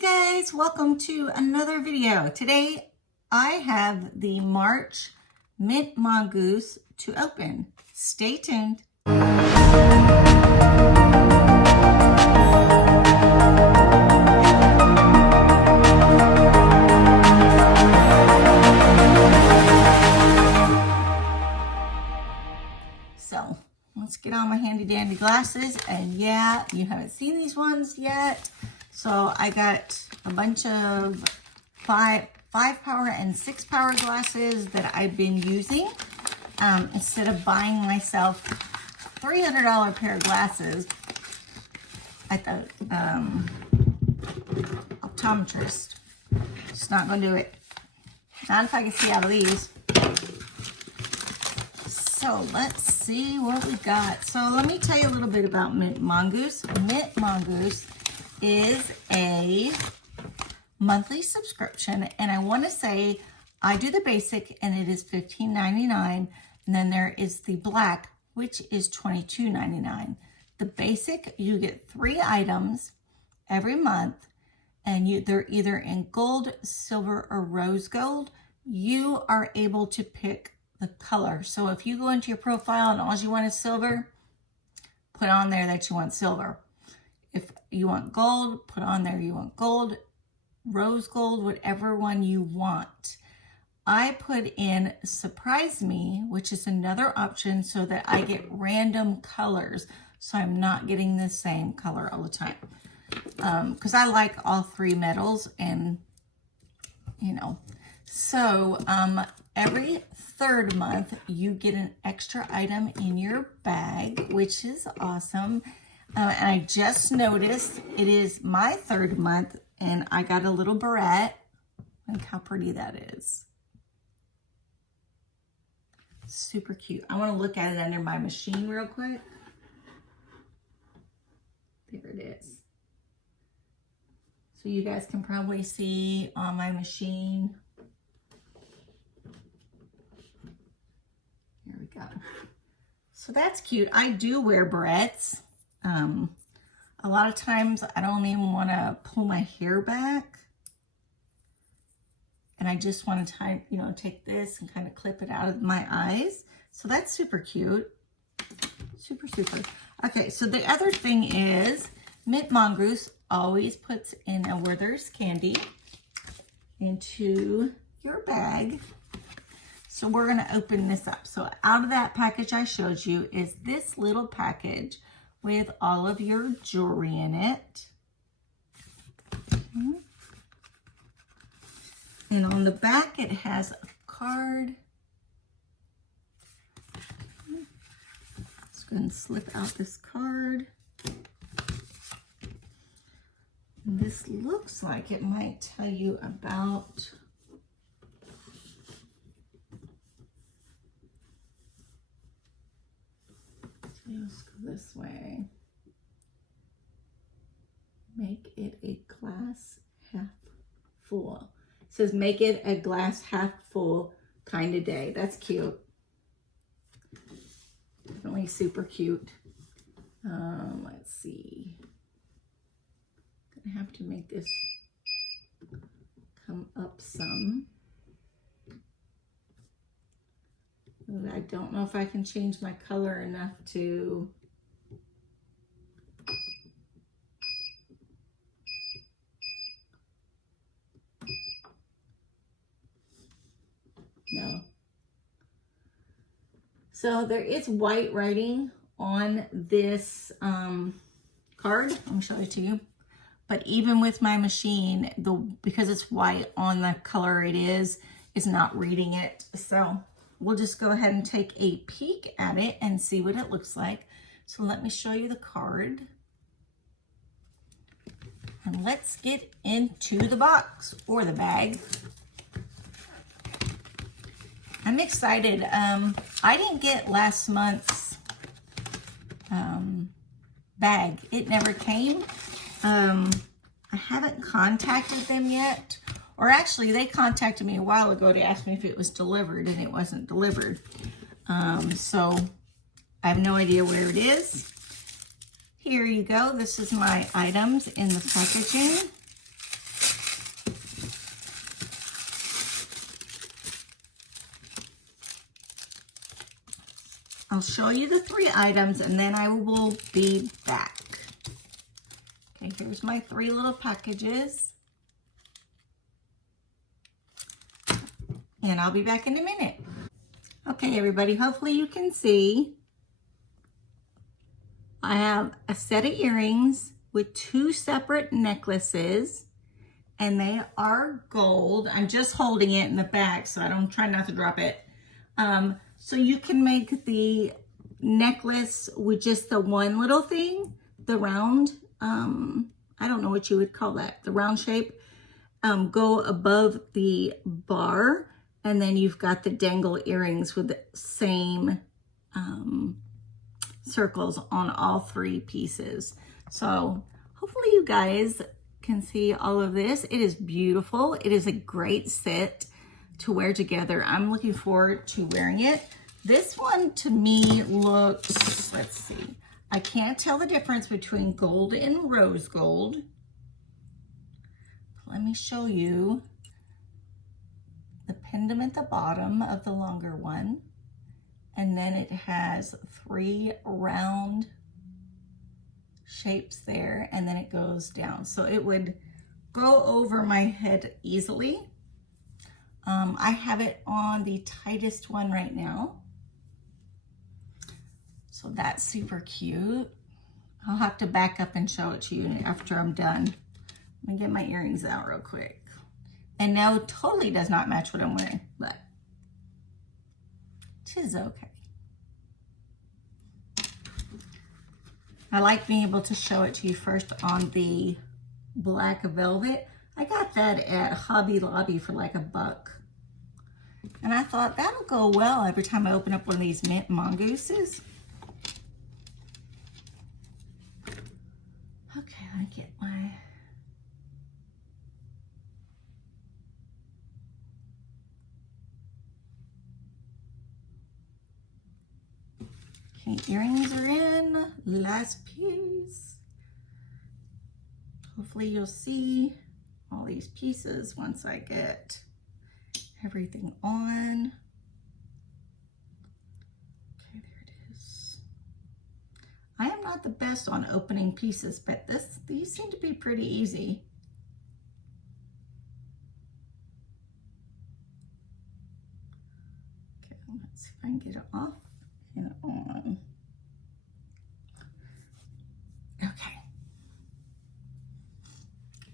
Guys, welcome to another video. Today I have the March Mint Mongoose to open. Stay tuned. So let's get on my handy dandy glasses, and yeah, you haven't seen these ones yet. So I got a bunch of five power and 6 power glasses that I've been using. Instead of buying myself $300 pair of glasses at the optometrist. Just not gonna do it. Not if I can see out of these. So let's see what we got. So let me tell you a little bit about Mint Mongoose. Mint Mongoose is a monthly subscription, and I want to say I do the basic and it is $15.99, and then there is the black, which is $22.99. The basic, you get 3 items every month, and they're either in gold, silver, or rose gold. You are able to pick the color. So if you go into your profile and all you want is silver, put on there that you want silver. If you want gold, put on there you want gold, rose gold, whatever one you want. I put in Surprise Me, which is another option so that I get random colors. So I'm not getting the same color all the time. Because I like all 3 metals, and you know. So every 3rd month you get an extra item in your bag, which is awesome. And I just noticed it is my 3rd month, and I got a little barrette. Look how pretty that is. Super cute. I want to look at it under my machine real quick. There it is. So you guys can probably see on my machine. Here we go. So that's cute. I do wear barrettes. A lot of times I don't even want to pull my hair back, and I just want to take this and kind of clip it out of my eyes. So that's super cute. Super. Okay, so the other thing is Mint Mongoose always puts in a Werther's candy into your bag. So we're going to open this up. So out of that package I showed you is this little package with all of your jewelry in it. And on the back it has a card. Let's go ahead and slip out this card. And this looks like it might tell you about let's go this way. Make it a glass half full. It says make it a glass half full kind of day. That's cute. Definitely super cute. Let's see. Gonna have to make this come up some. I don't know if I can change my color enough to no. So there is white writing on this card. I'm gonna show it to you. But even with my machine, because it's white on the color it is not reading it. So we'll just go ahead and take a peek at it and see what it looks like. So let me show you the card. And let's get into the box or the bag. I'm excited. I didn't get last month's bag. It never came. I haven't contacted them yet. Or actually, they contacted me a while ago to ask me if it was delivered, and it wasn't delivered. So I have no idea where it is. Here you go. This is my items in the packaging. I'll show you the 3 items and then I will be back. Okay, here's my 3 little packages. And I'll be back in a minute. Okay, everybody, hopefully you can see. I have a set of earrings with 2 separate necklaces, and they are gold. I'm just holding it in the back so I don't try not to drop it. So you can make the necklace with just the one little thing, the round, I don't know what you would call that, the round shape, go above the bar, and then you've got the dangle earrings with the same circles on all 3 pieces. So hopefully you guys can see all of this. It is beautiful. It is a great set to wear together. I'm looking forward to wearing it. This one to me looks, let's see, I can't tell the difference between gold and rose gold. Let me show you the pendant at the bottom of the longer one. And then it has 3 round shapes there, and then it goes down. So it would go over my head easily. I have it on the tightest one right now. So that's super cute. I'll have to back up and show it to you after I'm done. Let me get my earrings out real quick. And now it totally does not match what I'm wearing, but it is okay. I like being able to show it to you first on the black velvet. I got that at Hobby Lobby for like $1. And I thought that'll go well every time I open up one of these mint mongooses. Okay, let me get my... Okay, earrings are in. Last piece. Hopefully you'll see all these pieces once I get everything on. Okay, there it is. I am not the best on opening pieces, but these seem to be pretty easy. Okay, let's see if I can get it off and on. Okay.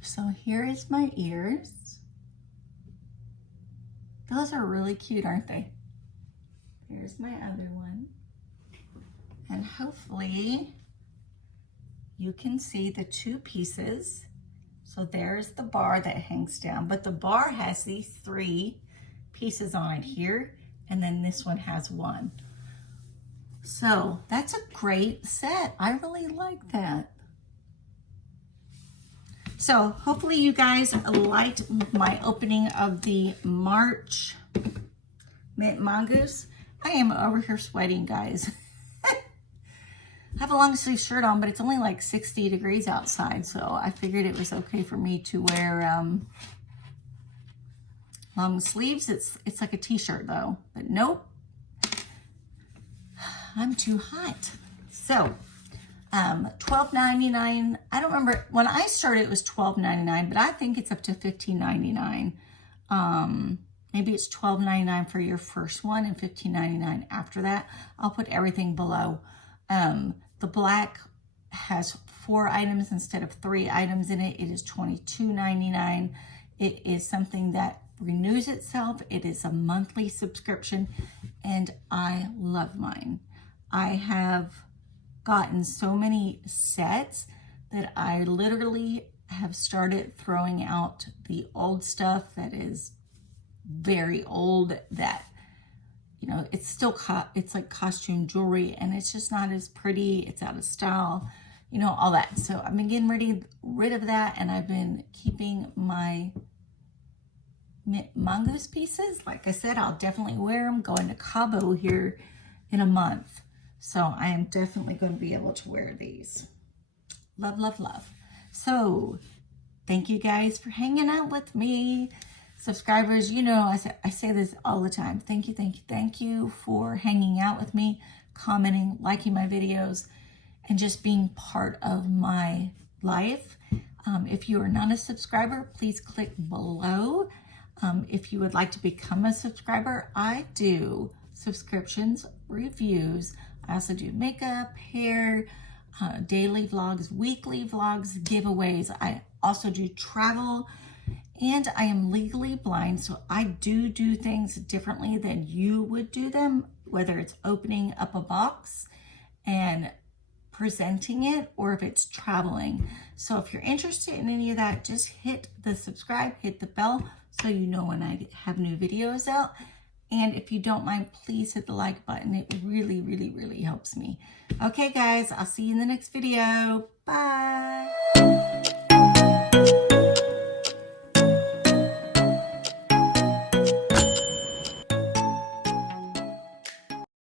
So here is my ears. Those are really cute, aren't they? Here's my other one. And hopefully you can see the 2 pieces. So there's the bar that hangs down, but the bar has these 3 pieces on it here, and then this one has 1. So that's a great set. I really like that. So hopefully you guys liked my opening of the March Mint Mongoose. I am over here sweating, guys. I have a long sleeve shirt on, but it's only like 60 degrees outside, so I figured it was okay for me to wear long sleeves. It's like a t-shirt though, but nope. I'm too hot. So $12.99. I don't remember, when I started it was $12.99, but I think it's up to $15.99. Maybe it's $12.99 for your first one and $15.99 after that. I'll put everything below. The black has 4 items instead of 3 items in it. It is $22.99. It is something that renews itself. It is a monthly subscription, and I love mine. I have gotten so many sets that I literally have started throwing out the old stuff that is very old, that, you know, it's still, it's like costume jewelry, and it's just not as pretty. It's out of style, you know, all that. So I've been getting rid of that, and I've been keeping my Mint Mongoose pieces. Like I said, I'll definitely wear them going to Cabo here in a month. So I am definitely going to be able to wear these. Love, love, love. So thank you guys for hanging out with me. Subscribers, you know, I say this all the time. Thank you, thank you, thank you for hanging out with me. commenting, liking my videos, and just being part of my life. If you are not a subscriber, please click below. If you would like to become a subscriber, I do subscriptions, reviews. I also do makeup, hair, daily vlogs, weekly vlogs, giveaways. I also do travel, and I am legally blind, so I do things differently than you would do them, whether it's opening up a box and presenting it, or if it's traveling. So if you're interested in any of that, just hit the subscribe, hit the bell so you know when I have new videos out. And if you don't mind, please hit the like button. It really, really, really helps me. Okay, guys, I'll see you in the next video. Bye.